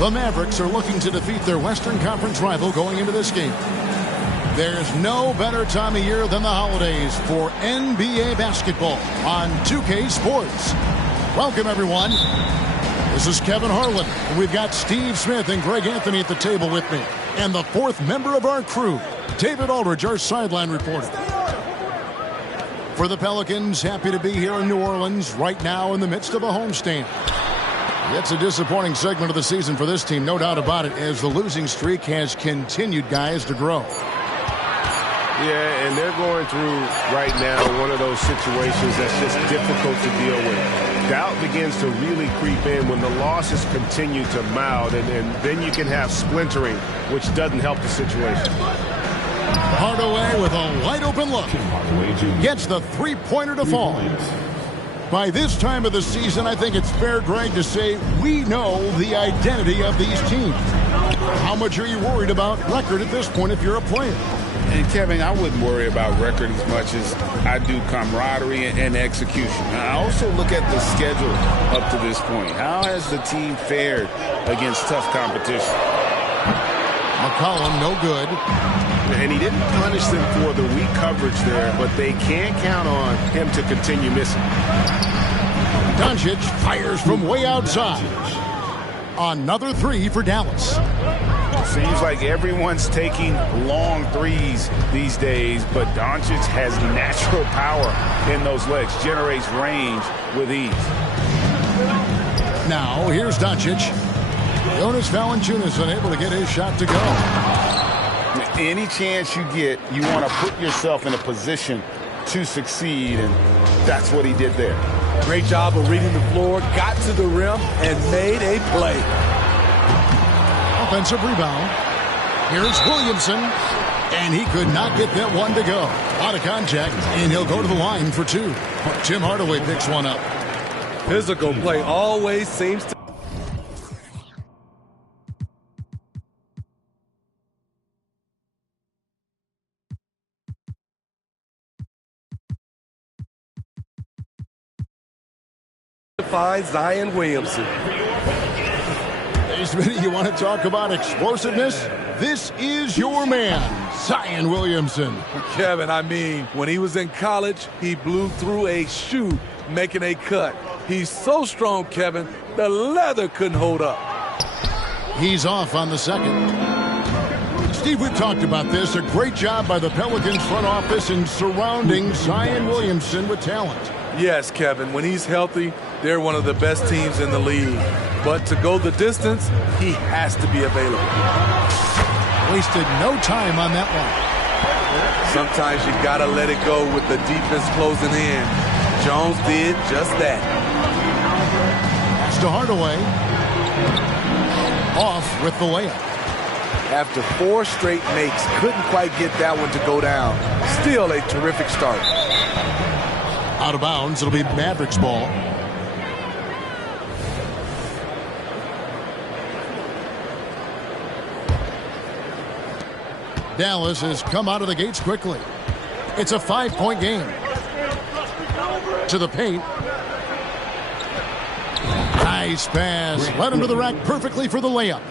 The Mavericks are looking to defeat their Western Conference rival going into this game. There's no better time of year than the holidays for NBA basketball on 2K Sports. Welcome, everyone. This is Kevin Harlan. And we've got Steve Smith and Greg Anthony at the table with me. And the fourth member of our crew, David Aldridge, our sideline reporter. For the Pelicans, happy to be here in New Orleans right now in the midst of a homestand. It's a disappointing segment of the season for this team, no doubt about it, as the losing streak has continued, guys, to grow. Yeah, and they're going through right now one of those situations that's just difficult to deal with. Doubt begins to really creep in when the losses continue to mount, and then you can have splintering, which doesn't help the situation. Hardaway with a wide-open look. Gets the three-pointer to fall. By this time of the season, I think it's fair, Greg, to say we know the identity of these teams. How much are you worried about record at this point if you're a player? And, Kevin, I wouldn't worry about record as much as I do camaraderie and execution. I also look at the schedule up to this point. How has the team fared against tough competition? McCollum, no good. And he didn't punish them for the weak coverage there, but they can't count on him to continue missing. Doncic fires from way outside. Another three for Dallas. Seems like everyone's taking long threes these days, but Doncic has natural power in those legs, generates range with ease. Now, here's Doncic. Jonas Valanciunas unable to get his shot to go. Any chance you get, you want to put yourself in a position to succeed, and that's what he did there. Great job of reading the floor, got to the rim, and made a play. Offensive rebound. Here's Williamson, and he could not get that one to go. Out of contact, and he'll go to the line for two. Tim Hardaway picks one up. Physical play always seems to... find Zion Williamson. You want to talk about explosiveness? This is your man, Zion Williamson. Kevin, I mean, when he was in college, he blew through a shoe making a cut. He's so strong, Kevin, the leather couldn't hold up. He's off on the second. Steve, we've talked about this. A great job by the Pelicans front office in surrounding Zion Williamson with talent. Yes, Kevin, when he's healthy, they're one of the best teams in the league. But to go the distance, he has to be available. Wasted no time on that one. Sometimes you gotta let it go with the defense closing in. Jones did just that. Pass to Hardaway. Off with the layup. After 4 straight makes, couldn't quite get that one to go down. Still a terrific start. Out of bounds, it'll be Mavericks ball. Dallas has come out of the gates quickly. It's a 5-point game. To the paint. Nice pass. Led him to the rack perfectly for the layup.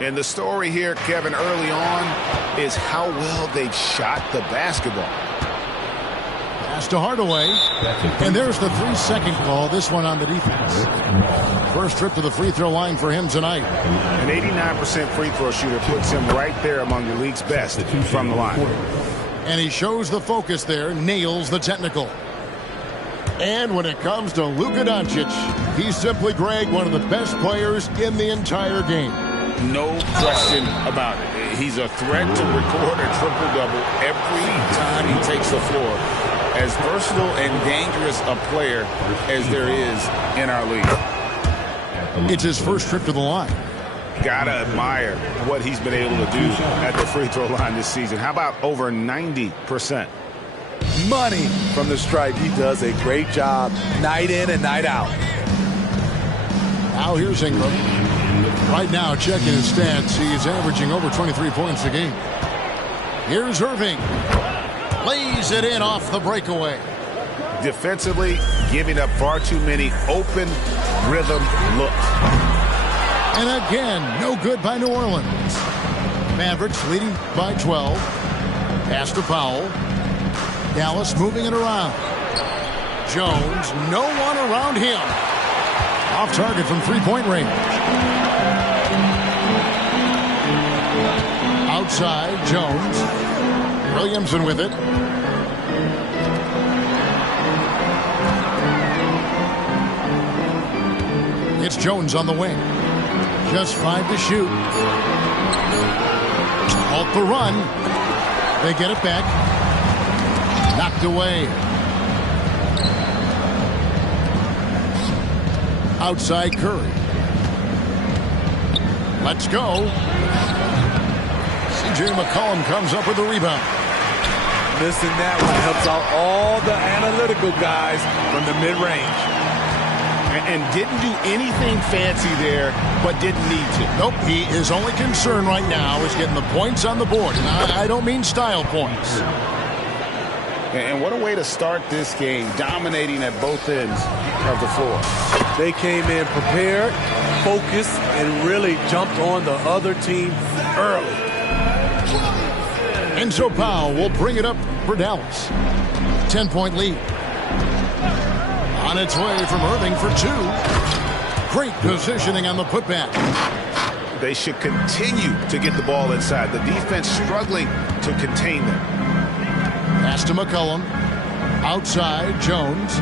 And the story here, Kevin, early on is how well they've shot the basketball. Pass to Hardaway. And there's the 3-second call. This one on the defense. First trip to the free throw line for him tonight. An 89% free throw shooter puts him right there among the league's best from the line. And he shows the focus there, nails the technical. And when it comes to Luka Doncic, he's simply, Greg, one of the best players in the entire game. No question about it. He's a threat to record a triple-double every time he takes the floor. As versatile and dangerous a player as there is in our league. It's his first trip to the line. Gotta admire what he's been able to do at the free throw line this season. How about over 90%? Money from the stripe. He does a great job night in and night out. Now here's Ingram. Right now, checking his stats, he's averaging over 23 points a game. Here's Irving. Lays it in off the breakaway. Defensively, giving up far too many open rhythm looks. And again, no good by New Orleans. Mavericks leading by 12. Pass to Powell. Dallas moving it around. Jones, no one around him. Off target from three-point range. Outside, Jones. Williamson with it. It's Jones on the wing. Just 5 to shoot. Halt the run. They get it back. Knocked away. Outside Curry. Let's go. C.J. McCollum comes up with the rebound. Missing that one helps out all the analytical guys from the mid-range. And didn't do anything fancy there, but didn't need to. Nope, his only concern right now is getting the points on the board. And I don't mean style points. And what a way to start this game, dominating at both ends of the floor. They came in prepared, focused, and really jumped on the other team early. And so Powell will bring it up for Dallas. 10-point lead. On its way from Irving for 2. Great positioning on the putback. They should continue to get the ball inside. The defense struggling to contain them. Pass to McCollum. Outside, Jones.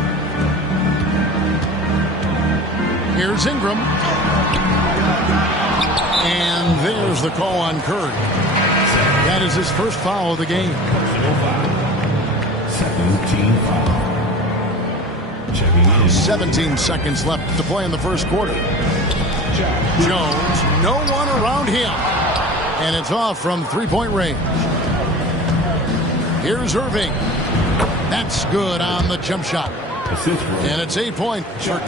Here's Ingram. And there's the call on Curry. That is his first foul of the game. 17 foul. 17 seconds left to play in the first quarter. Jones, no one around him. And it's off from three-point range. Here's Irving. That's good on the jump shot. And it's 8 points for...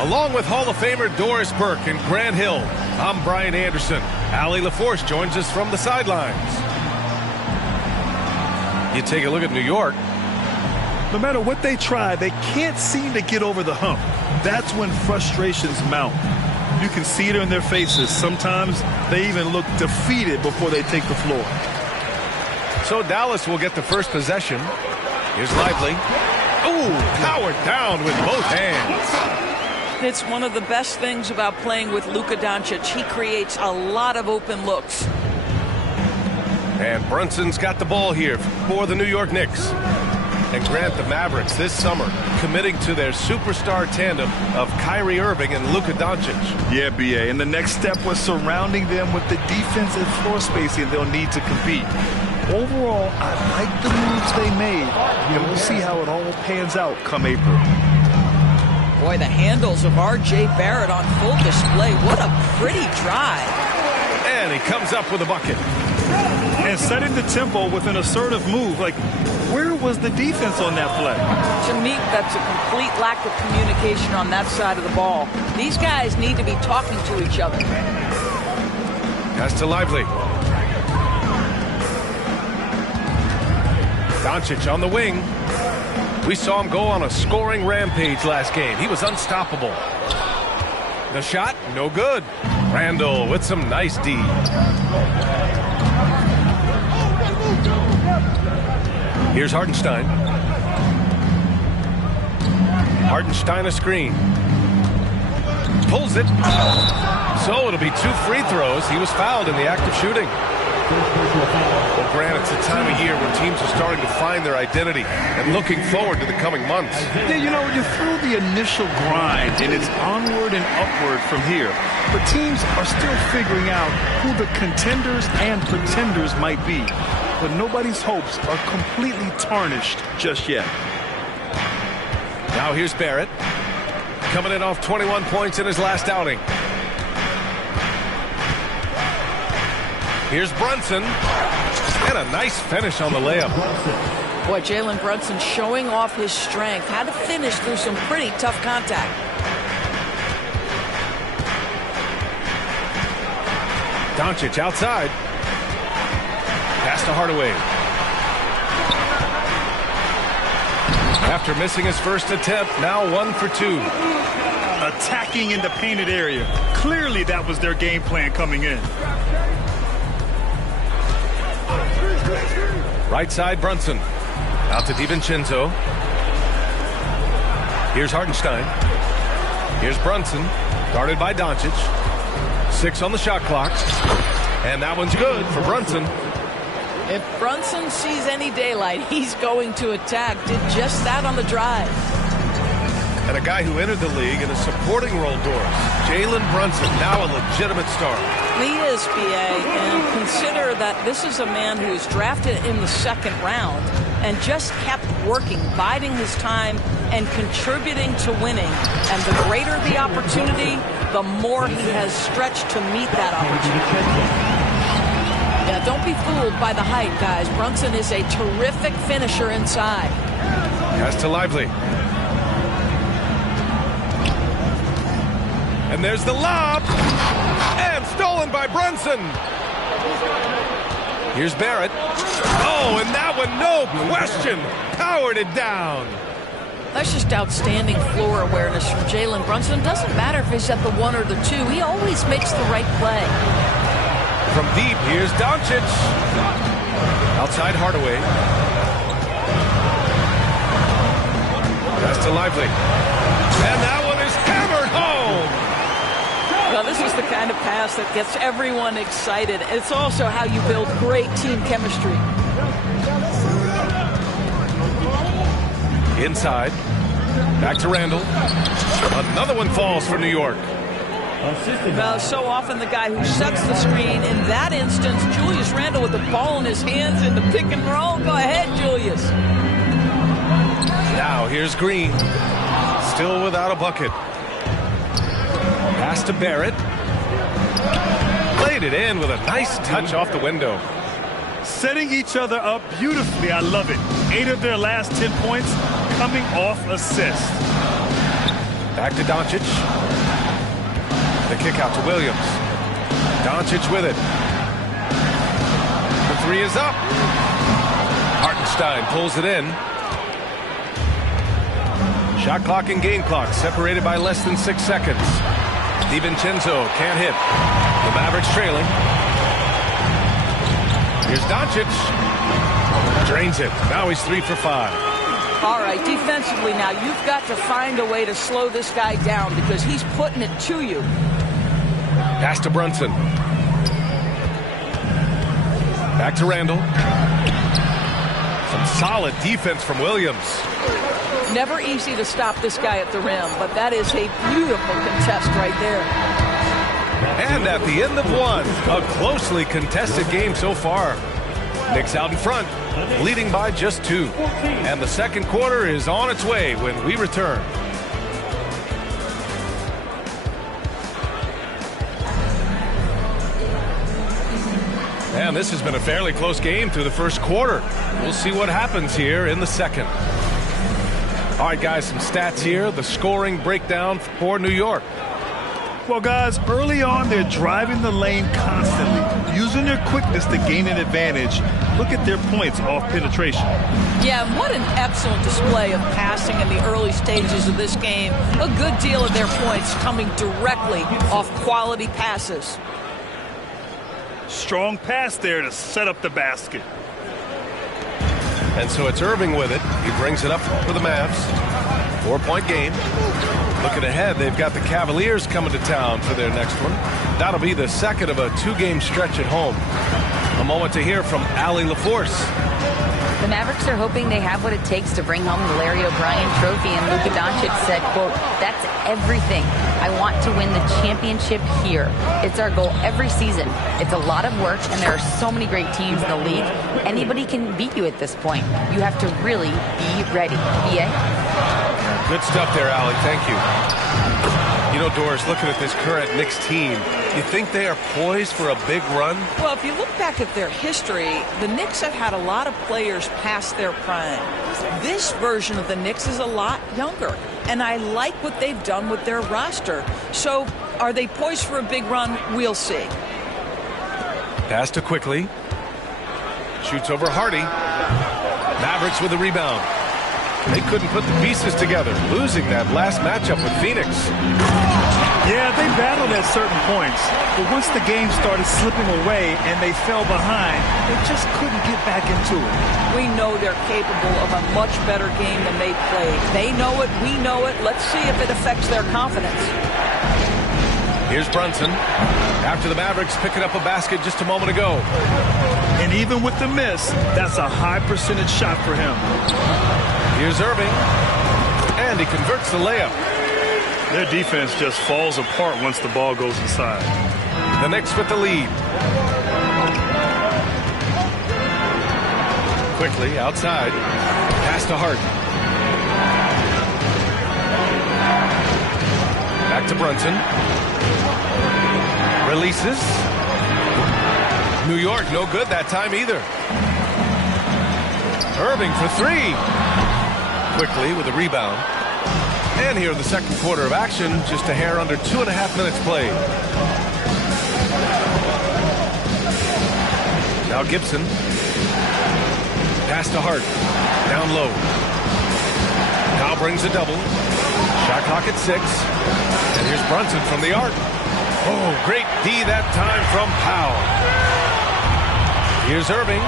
Along with Hall of Famer Doris Burke and Grant Hill, I'm Brian Anderson. Allie LaForce joins us from the sidelines. You take a look at New York. No matter what they try, they can't seem to get over the hump. That's when frustrations mount. You can see it in their faces. Sometimes they even look defeated before they take the floor. So Dallas will get the first possession. Here's Lively. Ooh, powered down with both hands. It's one of the best things about playing with Luka Doncic. He creates a lot of open looks. And Brunson's got the ball here for the New York Knicks. And Grant, the Mavericks this summer committing to their superstar tandem of Kyrie Irving and Luka Doncic. Yeah, B.A., and the next step was surrounding them with the defensive floor spacing they'll need to compete. Overall, I like the moves they made, and we'll see how it all pans out come April. Boy, the handles of R.J. Barrett on full display. What a pretty drive. And he comes up with a bucket. And setting the tempo with an assertive move. Like, where was the defense on that play? To me, that's a complete lack of communication on that side of the ball. These guys need to be talking to each other. Pass to Lively. Doncic on the wing. We saw him go on a scoring rampage last game. He was unstoppable. The shot, no good. Randall with some nice D. Here's Hartenstein. Hartenstein a screen. Pulls it. So it'll be 2 free throws. He was fouled in the act of shooting. Well, Grant, it's the time of year when teams are starting to find their identity and looking forward to the coming months. Yeah, you know, you through the initial grind, and it's onward and upward from here. But teams are still figuring out who the contenders and pretenders might be. But nobody's hopes are completely tarnished just yet. Now here's Barrett. Coming in off 21 points in his last outing. Here's Brunson. And a nice finish on the layup. Boy, Jalen Brunson showing off his strength. Had to finish through some pretty tough contact. Doncic outside. Pass to Hardaway. After missing his first attempt, now 1 for 2. Attacking in the painted area. Clearly that was their game plan coming in. Right side, Brunson. Out to DiVincenzo. Here's Hartenstein. Here's Brunson. Guarded by Doncic. 6 on the shot clock. And that one's good for Brunson. If Brunson sees any daylight, he's going to attack. Did just that on the drive. And a guy who entered the league in a supporting role, Doris. Jalen Brunson, now a legitimate star. He is, B.A., and consider that this is a man who was drafted in the 2nd round and just kept working, biding his time, and contributing to winning. And the greater the opportunity, the more he has stretched to meet that opportunity. Yeah, don't be fooled by the height, guys. Brunson is a terrific finisher inside. Pass to Lively. And there's the lob. And stolen by Brunson. Here's Barrett. Oh, and that one, no question, powered it down. That's just outstanding floor awareness from Jalen Brunson. Doesn't matter if he's at the 1 or the 2. He always makes the right play. From deep, here's Doncic. Outside Hardaway. Pass to Lively. And that one is hammered home. Well, this is the kind of pass that gets everyone excited. It's also how you build great team chemistry. Inside. Back to Randall. Another one falls for New York. So often the guy who sets the screen. In that instance, Julius Randle with the ball in his hands in the pick and roll. Go ahead, Julius. Now here's Green. Still without a bucket. Pass to Barrett. Played it in with a nice touch off the window. Setting each other up beautifully. I love it. 8 of their last 10 points coming off assists. Back to Doncic. The kick out to Williams. Doncic with it. The 3 is up. Hartenstein pulls it in. Shot clock and game clock separated by less than 6 seconds. DiVincenzo can't hit. The Mavericks trailing. Here's Doncic. Drains it. Now he's 3 for 5. All right, defensively now, you've got to find a way to slow this guy down because he's putting it to you. Pass to Brunson. Back to Randall. Some solid defense from Williams. Never easy to stop this guy at the rim, but that is a beautiful contest right there. And at the end of 1, a closely contested game so far. Knicks out in front, leading by just 2. And the second quarter is on its way when we return. And this has been a fairly close game through the first quarter. We'll see what happens here in the second. All right, guys, some stats here. The scoring breakdown for New York. Well, guys, early on, they're driving the lane constantly, using their quickness to gain an advantage. Look at their points off penetration. Yeah, what an excellent display of passing in the early stages of this game. A good deal of their points coming directly off quality passes. Strong pass there to set up the basket. And so it's Irving with it. He brings it up for the Mavs. 4-point game. Looking ahead, they've got the Cavaliers coming to town for their next one. That'll be the second of a 2-game stretch at home. A moment to hear from Allie LaForce. The Mavericks are hoping they have what it takes to bring home the Larry O'Brien trophy, and Luka said, quote, "That's everything. I want to win the championship here. It's our goal every season. It's a lot of work, and there are so many great teams in the league. Anybody can beat you at this point. You have to really be ready." BA? Good stuff there, Allie. Thank you. You know, Doris, looking at this current Knicks team, you think they are poised for a big run? Well, if you look back at their history, the Knicks have had a lot of players past their prime. This version of the Knicks is a lot younger, and I like what they've done with their roster. So are they poised for a big run? We'll see. Pass to Quickly. Shoots over Hardy. Mavericks with the rebound. They couldn't put the pieces together, losing that last matchup with Phoenix. Yeah, they battled at certain points, but once the game started slipping away and they fell behind, they just couldn't get back into it. We know they're capable of a much better game than they played. They know it, we know it. Let's see if it affects their confidence. Here's Brunson. After the Mavericks picking up a basket just a moment ago. And even with the miss, that's a high percentage shot for him. Here's Irving. And he converts the layup. Their defense just falls apart once the ball goes inside. The Knicks with the lead. Quickly outside. Pass to Hart. Back to Brunson. Releases. New York no good that time either. Irving for three. Quickly with a rebound. And here in the second quarter of action, just a hair under 2.5 minutes played. Now Gibson. Pass to Hart. Down low. Now brings a double. Shot clock at 6. And here's Brunson from the arc. Oh, great D that time from Powell. Here's Irving.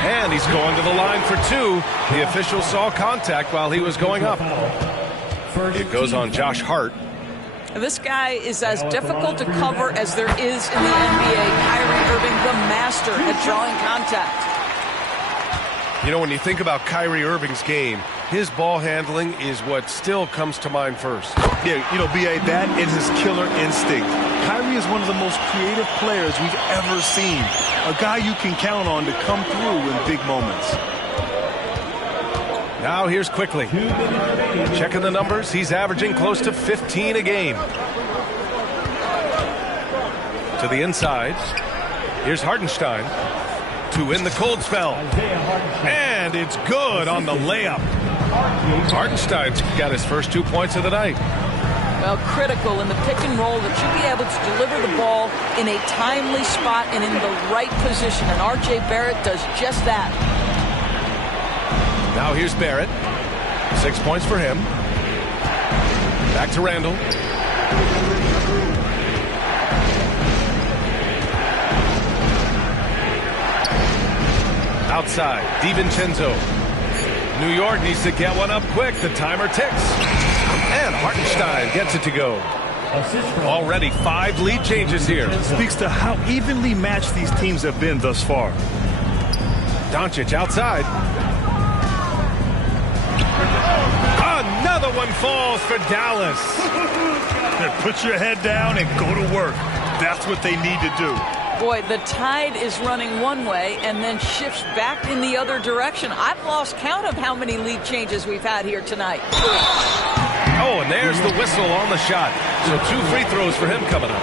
And he's going to the line for 2. The official saw contact while he was going up. It goes on Josh Hart. This guy is as difficult to cover as there is in the NBA. Kyrie Irving, the master at drawing contact. You know, when you think about Kyrie Irving's game, his ball handling is what still comes to mind first. Yeah, you know, B.A., that is his killer instinct. Kyrie is one of the most creative players we've ever seen. A guy you can count on to come through in big moments. Now here's Quickly. Checking the numbers, he's averaging close to 15 a game. To the inside. Here's Hartenstein to win the cold spell. And it's good on the layup. Hartenstein's got his first 2 points of the night. Well, critical in the pick and roll that you be able to deliver the ball in a timely spot and in the right position. And R.J. Barrett does just that. Now here's Barrett. 6 points for him. Back to Randall. Outside, DiVincenzo. New York needs to get one up quick. The timer ticks. And Hartenstein gets it to go. Already 5 lead changes here. Speaks to how evenly matched these teams have been thus far. Doncic outside. Another one falls for Dallas. Put your head down and go to work. That's what they need to do. Boy, the tide is running one way and then shifts back in the other direction. I've lost count of how many lead changes we've had here tonight. Oh, and there's the whistle on the shot. So 2 free throws for him coming up.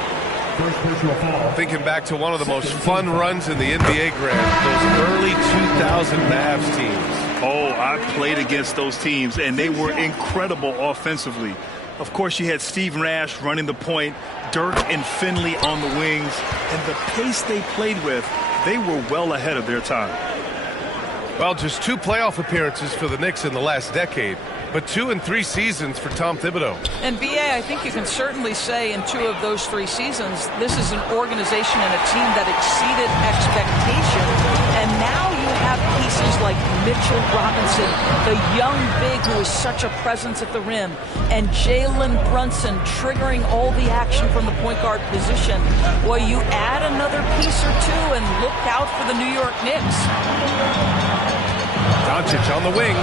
Thinking back to one of the most fun runs in the NBA, Grant, those early 2000 Mavs teams. Oh, I played against those teams, and they were incredible offensively. Of course, you had Steve Nash running the point, Dirk and Finley on the wings, and the pace they played with, they were well ahead of their time. Well, just 2 playoff appearances for the Knicks in the last decade, but 2 and 3 seasons for Tom Thibodeau. And B.A., I think you can certainly say in 2 of those 3 seasons, this is an organization and a team that exceeded expectation. And now you have pieces like Mitchell Robinson, the young big who is such a presence at the rim, and Jalen Brunson triggering all the action from the point guard position. Well, you add another piece or 2 and look out for the New York Knicks. Doncic on the wing.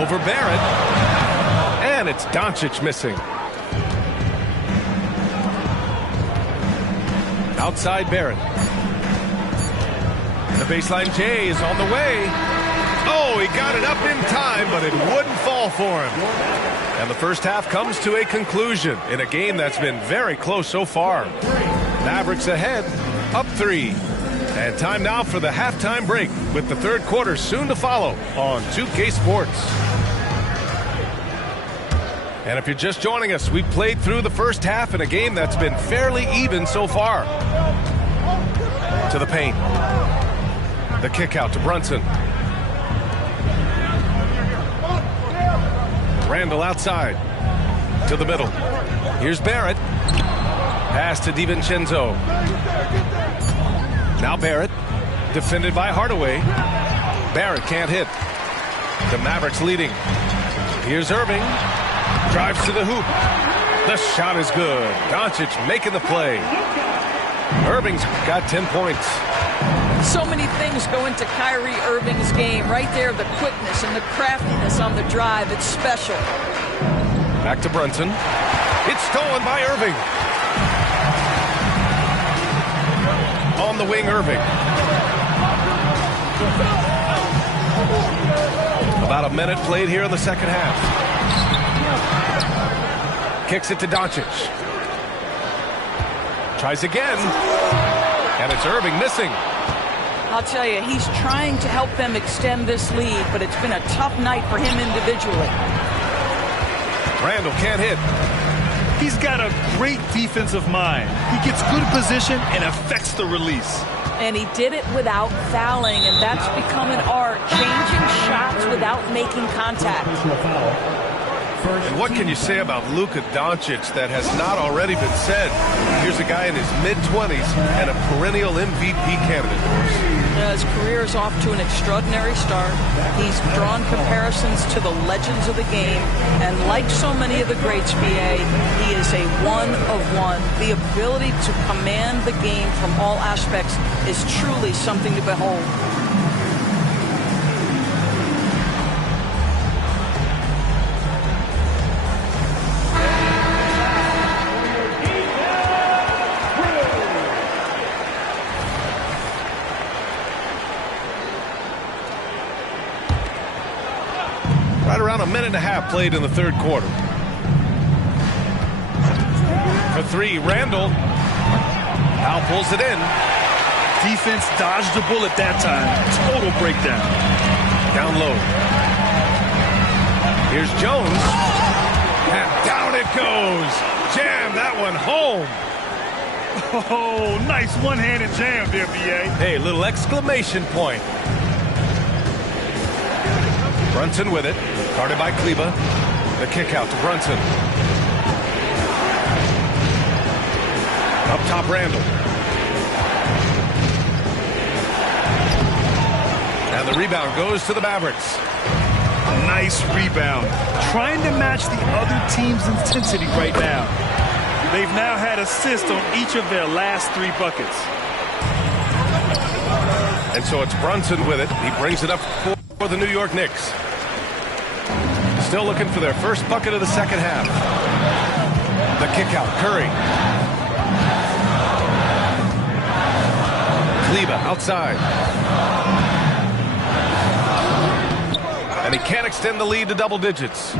Over Barrett. And it's Doncic missing. Outside Barrett. The baseline J is on the way. Oh, he got it up in time, but it wouldn't fall for him. And the first half comes to a conclusion in a game that's been very close so far. Mavericks ahead, up 3. And time now for the halftime break with the third quarter soon to follow on 2K Sports. And if you're just joining us, we played through the first half in a game that's been fairly even so far. To the paint. The kick out to Brunson. Randall outside. To the middle. Here's Barrett. Pass to DiVincenzo. Now Barrett, defended by Hardaway. Barrett can't hit. The Mavericks leading. Here's Irving. Drives to the hoop. The shot is good. Doncic making the play. Irving's got 10 points. So many things go into Kyrie Irving's game. Right there, the quickness and the craftiness on the drive. It's special. Back to Brunson. It's stolen by Irving. On the wing, Irving. About a minute played here in the second half. Kicks it to Doncic. Tries again. And it's Irving missing. I'll tell you, he's trying to help them extend this lead, but it's been a tough night for him individually. Randall can't hit. He's got a great defensive mind. He gets good position and affects the release. And he did it without fouling, and that's become an art, changing shots without making contact. And what can you say about Luka Doncic that has not already been said? Here's a guy in his mid-20s and a perennial MVP candidate. His career is off to an extraordinary start. He's drawn comparisons to the legends of the game, and like so many of the greats, BA, he is a one-of-one. The ability to command the game from all aspects is truly something to behold. Right around a minute and a half played in the third quarter. For 3, Randall. Now pulls it in. Defense dodged the bullet that time. Total breakdown. Down low. Here's Jones. And down it goes. Jam that one home. Oh, nice one-handed jam there, B.A. Hey, little exclamation point. Brunson with it. Guarded by Kleba. The kick out to Brunson. Up top, Randall. And the rebound goes to the Mavericks. Nice rebound. Trying to match the other team's intensity right now. They've now had assists on each of their last 3 buckets. And so it's Brunson with it. He brings it up for the New York Knicks. Still looking for their first bucket of the second half. The kick out, Curry. Kleba outside. And he can't extend the lead to double digits.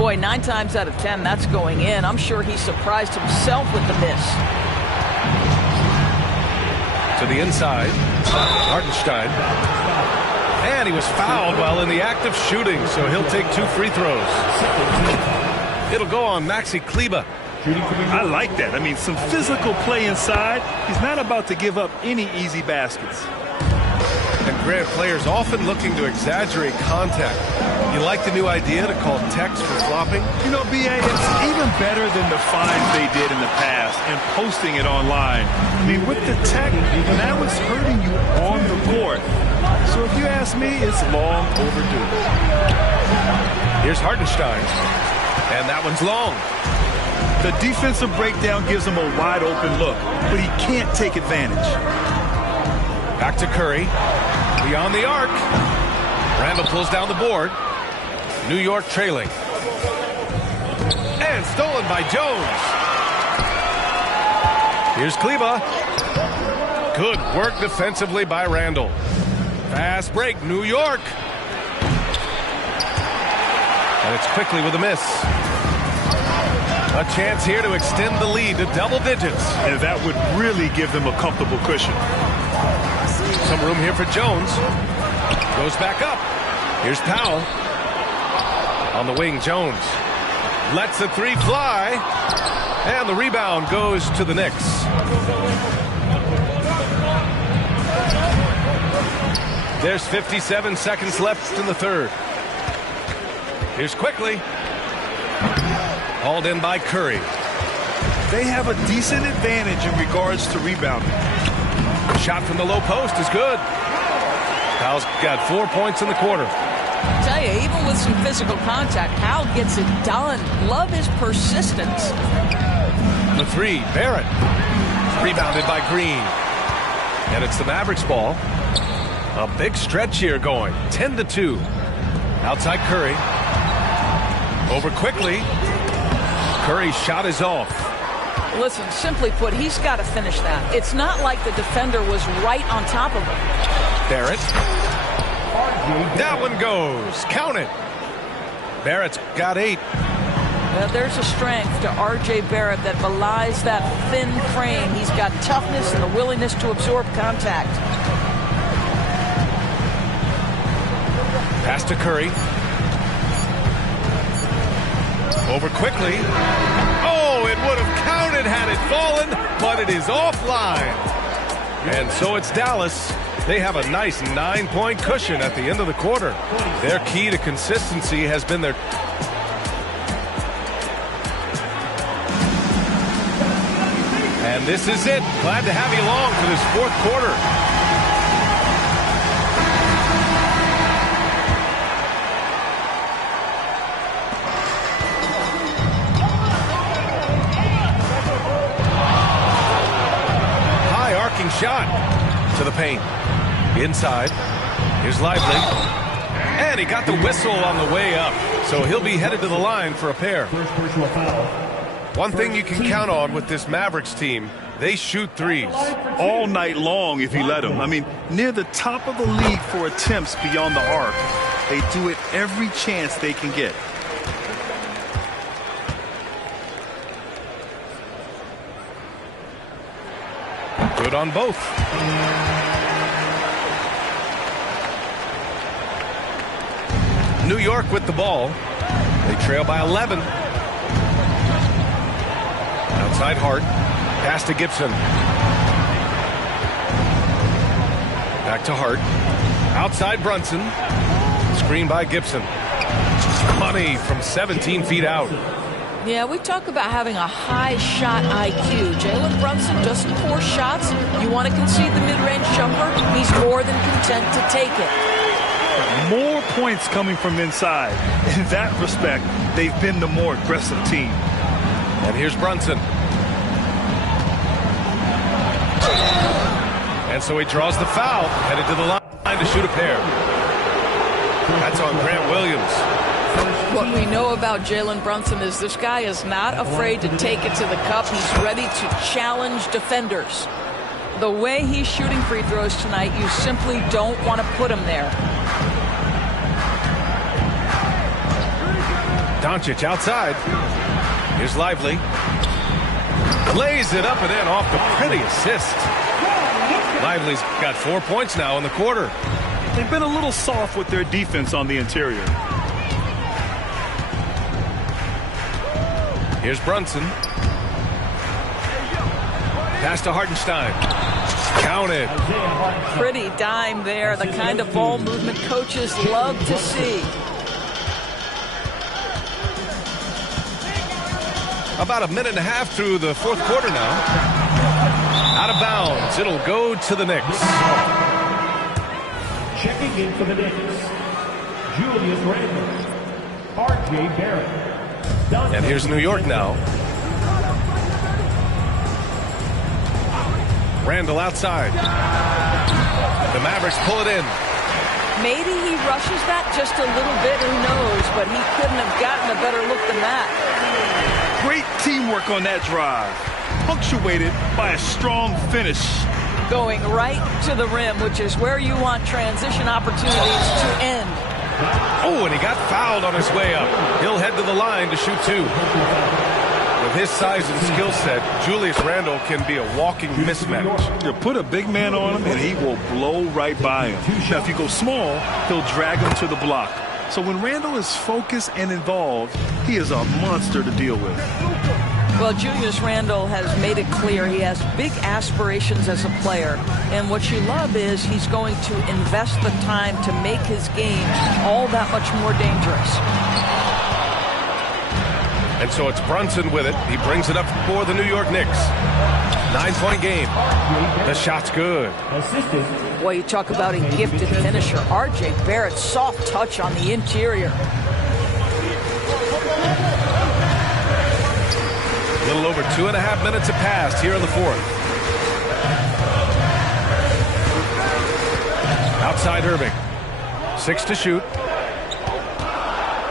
Boy, 9 times out of 10, that's going in. I'm sure he surprised himself with the miss. To the inside, Hartenstein. And he was fouled while in the act of shooting, so he'll take 2 free throws. It'll go on Maxi Kleber. I like that. I mean, some physical play inside. He's not about to give up any easy baskets. And Grant, players often looking to exaggerate contact. You like the new idea to call techs for flopping? You know, B.A., it's even better than the fines they did in the past and posting it online. I mean, with the tech, now it's hurting you on the court. So if you ask me, it's long overdue. Here's Hartenstein. And that one's long. The defensive breakdown gives him a wide open look, but he can't take advantage. Back to Curry. Beyond the arc. Randall pulls down the board. New York trailing. And stolen by Jones. Here's Kleber. Good work defensively by Randall. Fast break, New York. And it's quickly with a miss. A chance here to extend the lead to double digits. And that would really give them a comfortable cushion. Some room here for Jones. Goes back up. Here's Powell. On the wing, Jones. Lets the 3 fly. And the rebound goes to the Knicks. There's 57 seconds left in the third. Here's quickly. Hauled in by Curry. They have a decent advantage in regards to rebounding. Shot from the low post is good. Powell's got 4 points in the quarter. I tell you, even with some physical contact, Powell gets it done. Love his persistence. The 3, Barrett. Rebounded by Green. And it's the Mavericks ball. A big stretch here going. 10-2. Outside Curry. Over quickly. Curry's shot is off. Listen, simply put, he's got to finish that. It's not like the defender was right on top of him. Barrett. That one goes. Count it. Barrett's got 8. There's a strength to R.J. Barrett that belies that thin frame. He's got toughness and the willingness to absorb contact. Pass to Curry. Over quickly. Oh, it would have counted had it fallen, but it is offline. And so it's Dallas. They have a nice 9-point cushion at the end of the quarter. Their key to consistency has been their... And this is it. Glad to have you along for this 4th quarter. Shot to the paint. Inside. Here's Lively. And he got the whistle on the way up. So he'll be headed to the line for a pair. One thing you can count on with this Mavericks team, they shoot threes. All night long if you let them. I mean, near the top of the league for attempts beyond the arc. They do it every chance they can get. Good on both. New York with the ball. They trail by 11. Outside Hart. Pass to Gibson. Back to Hart. Outside Brunson. Screen by Gibson. Money from 17 feet out. Yeah, we talk about having a high shot IQ. Jalen Brunson doesn't force shots. You want to concede the mid-range jumper, he's more than content to take it. More points coming from inside. In that respect, they've been the more aggressive team. And here's Brunson. And so he draws the foul, headed to the line to shoot a pair. That's on Grant Williams. What we know about Jalen Brunson is this guy is not afraid to take it to the cup. He's ready to challenge defenders. The way he's shooting free throws tonight, you simply don't want to put him there. Doncic outside. Here's Lively. Lays it up and in off the pretty assist. Lively's got 4 points now in the quarter. They've been a little soft with their defense on the interior. Here's Brunson. Pass to Hartenstein. Counted. Pretty dime there. The kind of ball movement coaches love to see. About a minute and a half through the fourth quarter now. Out of bounds. It'll go to the Knicks. Checking in for the Knicks, Julius Randle, R.J. Barrett. And here's New York now. Randle outside. The Mavericks pull it in. Maybe he rushes that just a little bit, who knows, but he couldn't have gotten a better look than that. Great teamwork on that drive, punctuated by a strong finish. Going right to the rim, which is where you want transition opportunities to end. Oh, and he got fouled on his way up. He'll head to the line to shoot two. With his size and skill set, Julius Randle can be a walking mismatch. You put a big man on him, and he will blow right by him. Now, if you go small, he'll drag him to the block. So when Randle is focused and involved, he is a monster to deal with. Well, Julius Randle has made it clear he has big aspirations as a player. And what you love is he's going to invest the time to make his game all that much more dangerous. And so it's Brunson with it. He brings it up for the New York Knicks. 9-point game. The shot's good. Boy, you talk about a gifted finisher. R.J. Barrett, soft touch on the interior. A little over 2.5 minutes have passed here in the fourth. Outside Irving. 6 to shoot.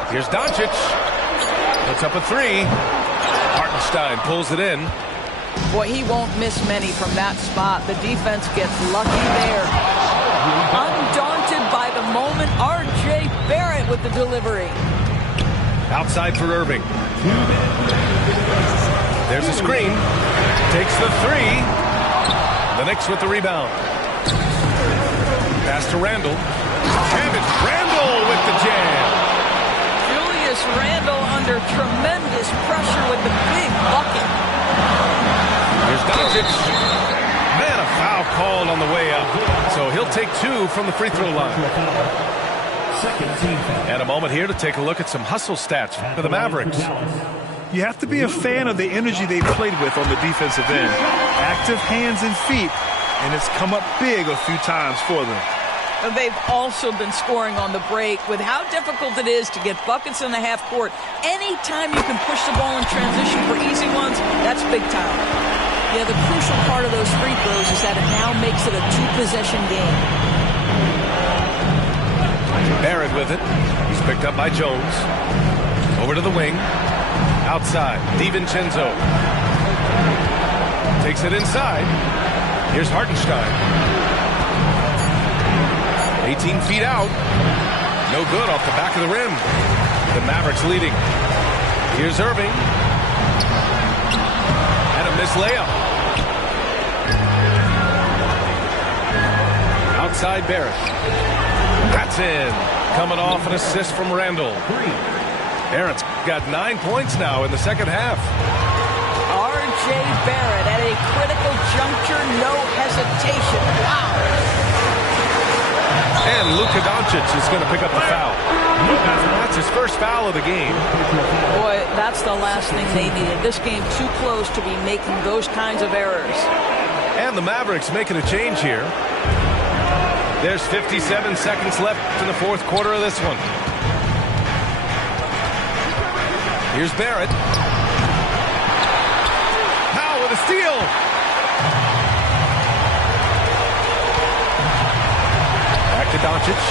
Here's Doncic. Puts up a three. Hartenstein pulls it in. Boy, he won't miss many from that spot. The defense gets lucky there. Undaunted by the moment, R.J. Barrett with the delivery. Outside for Irving. There's a screen. Takes the three. The Knicks with the rebound. Pass to Randle. And it's Randle with the jam. Julius Randle under tremendous pressure with the big bucket. Here's Doncic. Man, a foul called on the way up. So he'll take 2 from the free throw line. And a moment here to take a look at some hustle stats for the Mavericks. You have to be a fan of the energy they've played with on the defensive end. Active hands and feet, and it's come up big a few times for them. They've also been scoring on the break. With how difficult it is to get buckets in the half court, anytime you can push the ball in transition for easy ones, that's big time. Yeah, the crucial part of those free throws is that it now makes it a 2-possession game. Barrett with it. He's picked up by Jones. Over to the wing. Outside, DiVincenzo. Takes it inside. Here's Hartenstein. 18 feet out. No good off the back of the rim. The Mavericks leading. Here's Irving. And a missed layup. Outside Barrett. That's in. Coming off an assist from Randle. Barrett's got 9 points now in the second half. R.J. Barrett at a critical juncture, no hesitation. Wow. And Luka Doncic is going to pick up the foul. That's his first foul of the game. Boy, that's the last thing they needed. This game too close to be making those kinds of errors. And the Mavericks making a change here. There's 57 seconds left in the fourth quarter of this one. Here's Barrett. Powell with a steal. Back to Doncic.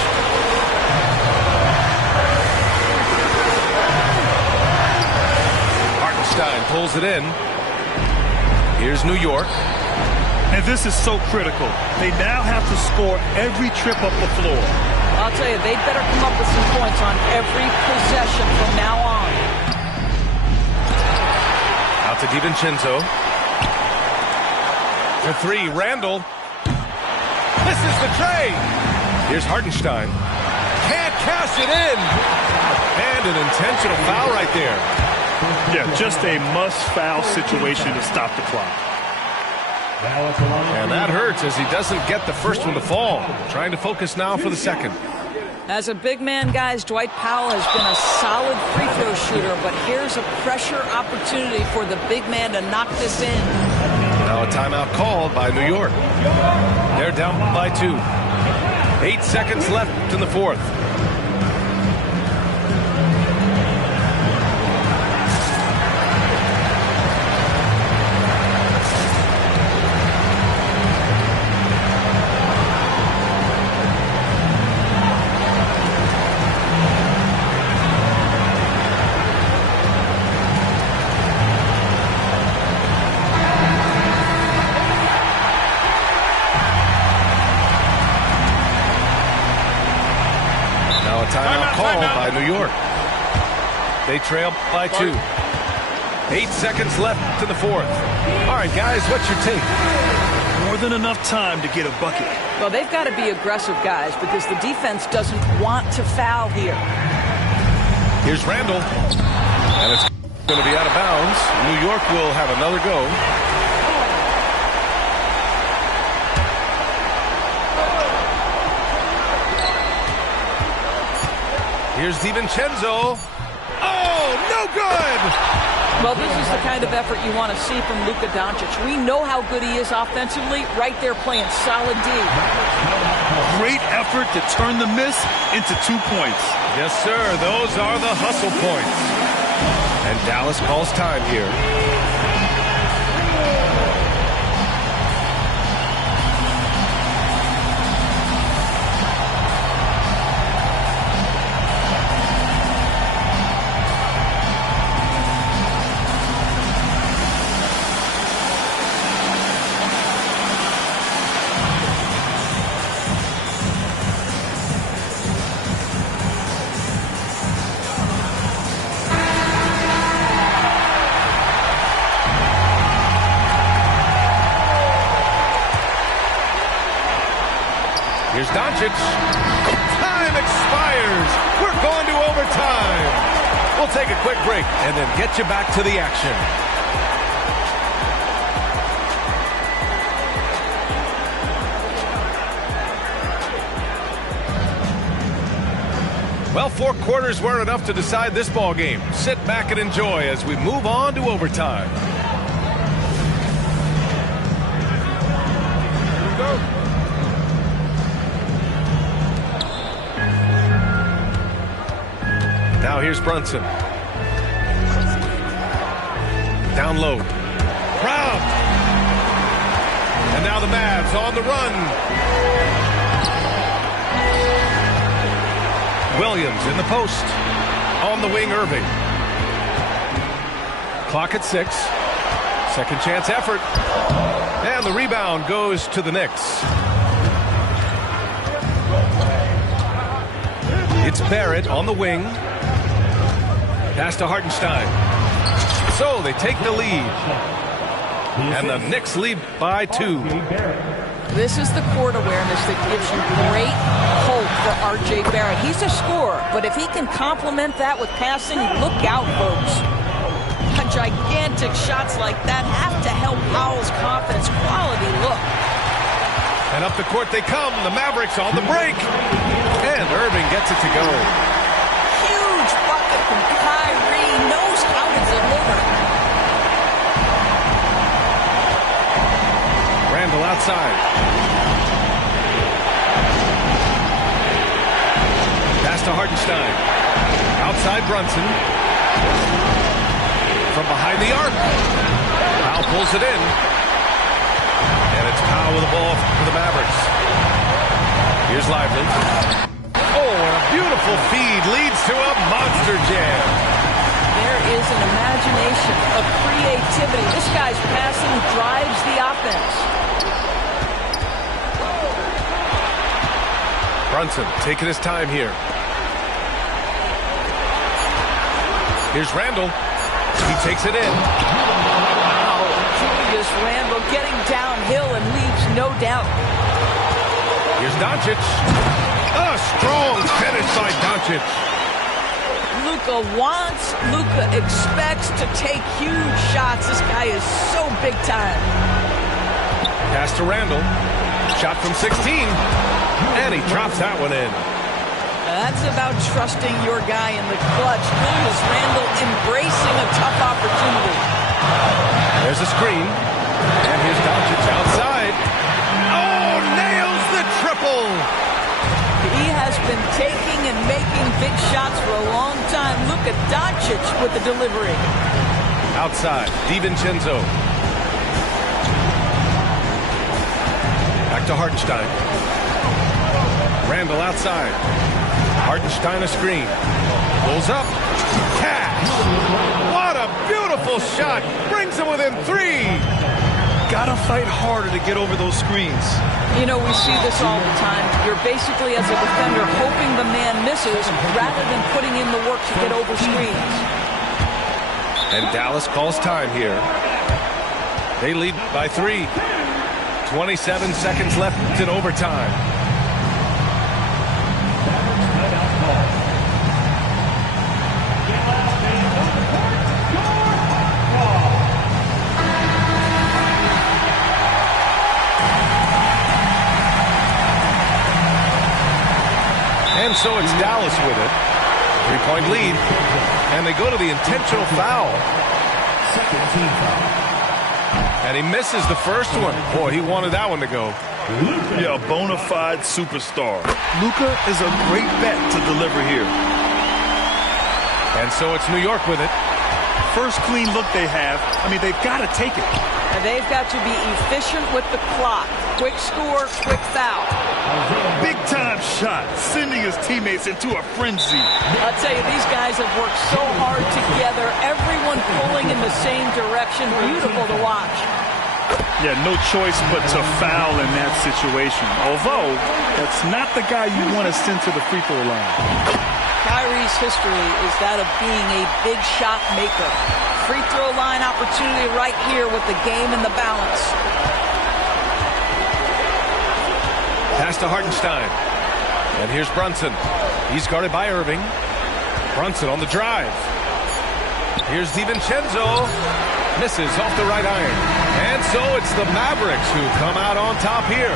Hartenstein pulls it in. Here's New York. And this is so critical. They now have to score every trip up the floor. I'll tell you, they'd better come up with some points on every possession from now on. Out to DiVincenzo. For three, Randall. Misses the tray. Here's Hartenstein. Can't cash it in. And an intentional foul right there. Yeah, just a must-foul situation to stop the clock. And that hurts as he doesn't get the first one to fall. Trying to focus now for the second. As a big man, guys, Dwight Powell has been a solid free throw shooter, but here's a pressure opportunity for the big man to knock this in. Now a timeout called by New York. They're down by 2. 8 seconds left in the fourth. Timeout called by New York. They trail by 2. 8 seconds left in the fourth. All right, guys, what's your take? More than enough time to get a bucket. Well, they've got to be aggressive, guys, because the defense doesn't want to foul here. Here's Randall. And it's going to be out of bounds. New York will have another go. Here's DiVincenzo. Oh, no good! Well, this is the kind of effort you want to see from Luka Doncic. We know how good he is offensively. Right there playing solid D. Great effort to turn the miss into 2 points. Yes, sir. Those are the hustle points. And Dallas calls time here. Here's Doncic. Time expires. We're going to overtime. We'll take a quick break and then get you back to the action. Well, 4 quarters weren't enough to decide this ball game. Sit back and enjoy as we move on to overtime. Here we go. Now here's Brunson. Down low. Brown. And now the Mavs on the run. Williams in the post. On the wing, Irving. Clock at 6. Second chance effort. And the rebound goes to the Knicks. It's Barrett on the wing. Pass to Hartenstein. So they take the lead. And the Knicks lead by 2. This is the court awareness that gives you great hope for R.J. Barrett. He's a scorer, but if he can complement that with passing, look out, folks. Gigantic shots like that have to help Powell's confidence. Quality look. And up the court they come. The Mavericks on the break. And Irving gets it to go. Huge bucket from Kyrie. Knows how to deliver. Randall outside. Pass to Hartenstein. Outside Brunson. From behind the arc. Powell pulls it in. And it's Powell with the ball for the Mavericks. Here's Lively. Oh, and a beautiful feed leads to a monster jam. There is an imagination of creativity. This guy's passing drives the offense. Brunson taking his time here. Here's Randall. He takes it in. Julius Randle getting downhill and leaves no doubt. Here's Doncic. A strong finish by Doncic. Luka wants, Luka expects to take huge shots. This guy is so big time. Pass to Randle. Shot from 16. And he drops that one in. That's about trusting your guy in the clutch. Julius Randle embracing a tough opportunity. There's a screen. And here's Doncic outside. Oh, nails the triple. He has been taking and making big shots for a long time. Luka Doncic with the delivery. Outside, DiVincenzo. Back to Hartenstein. Randle outside. Hartenstein a screen. Pulls up. Cash. What a beautiful shot. Brings him within 3. Gotta fight harder to get over those screens. You know, we see this all the time. You're basically, as a defender, hoping the man misses rather than putting in the work to get over screens. And Dallas calls time here. They lead by 3. 27 seconds left in overtime. And so it's Dallas with it. 3-point lead. And they go to the intentional foul. And he misses the first one. Boy, he wanted that one to go. Yeah, a bona fide superstar. Luka is a great bet to deliver here. And so it's New York with it. First clean look they have. I mean, they've got to take it. And they've got to be efficient with the clock. Quick score, quick foul. Big-time shot, sending his teammates into a frenzy. I'll tell you, these guys have worked so hard together. Everyone pulling in the same direction. Beautiful to watch. Yeah, no choice but to foul in that situation. Although, that's not the guy you want to send to the free throw line. Kyrie's history is that of being a big shot maker. Free throw line opportunity right here with the game in the balance. Pass to Hartenstein. And here's Brunson. He's guarded by Irving. Brunson on the drive. Here's DiVincenzo. Misses off the right iron. And so it's the Mavericks who come out on top here.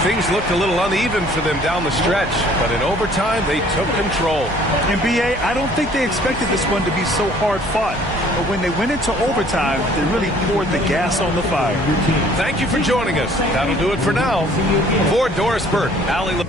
Things looked a little uneven for them down the stretch, but in overtime, they took control. NBA, I don't think they expected this one to be so hard fought. But when they went into overtime, they really poured the gas on the fire. Thank you for joining us. That'll do it for now. For Doris Burke, Allie